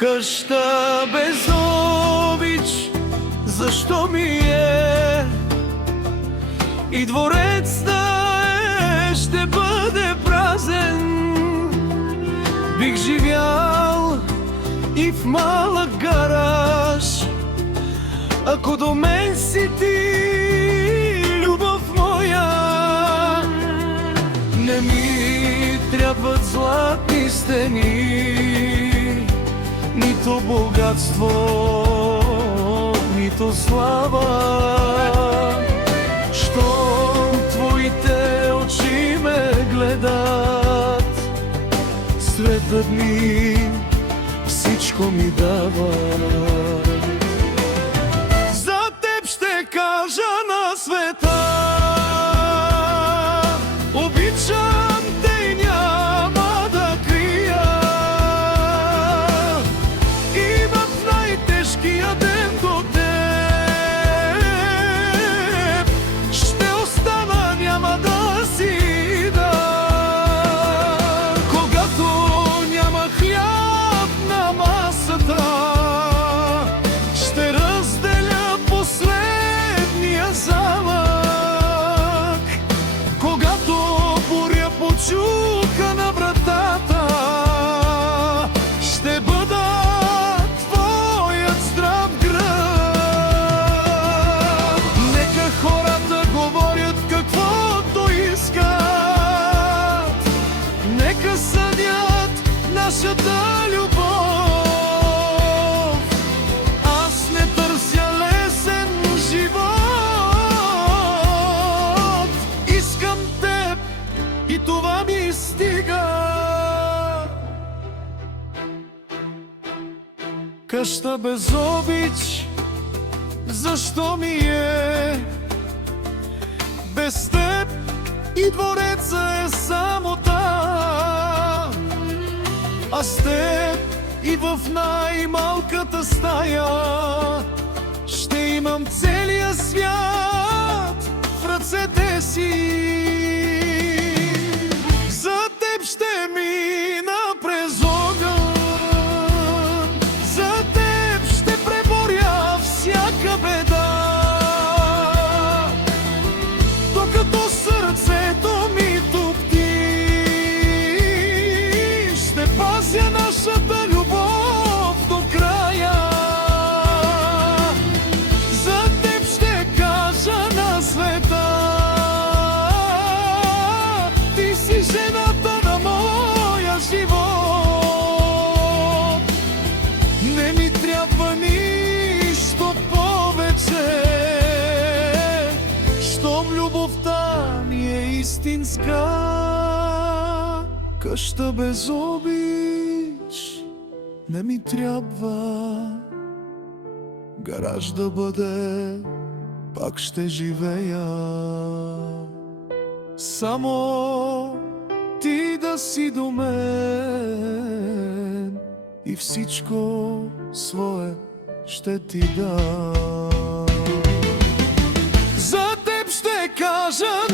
Къща без обич, защо ми е? И дворец да е, ще бъде празен. Бих живял и в малък гараж, ако до мен си ти, любов моя. Не ми трябват златни стени, нито богатство, нито слава. Щом твоите очи ме гледат, светът ми всичко ми дава. За теб ще кажа на света: обичам те и няма да крия. И в най-тежкия ден до теб ще остана, няма да си дам. Когато няма хляб на масата, ще разделя последния залък. Когато буря почука на вратата, ще бъда твоят здрав гръб. Нека хората говорят каквото искат, нека съдят нашата любов. Аз не търся лесен живот, искам теб и това ми стига. Къща без обич, защо ми е? Без теб и двореца е самота. А с теб и в най-малката стая ще имам целия свят в ръцете си. За теб ще мина през огън, за теб ще преборя всяка беда. Докато сърцето ми топти, ще пазя нашата любов до края. За теб ще кажа на света: ти си жената на моя живот. Не ми трябва нищо повече, щом любовта ми е истинска. Къща без обич не ми трябва, гараж да бъде, пак ще живея. Само ти да си до мен и всичко свое ще ти дам. За теб ще кажа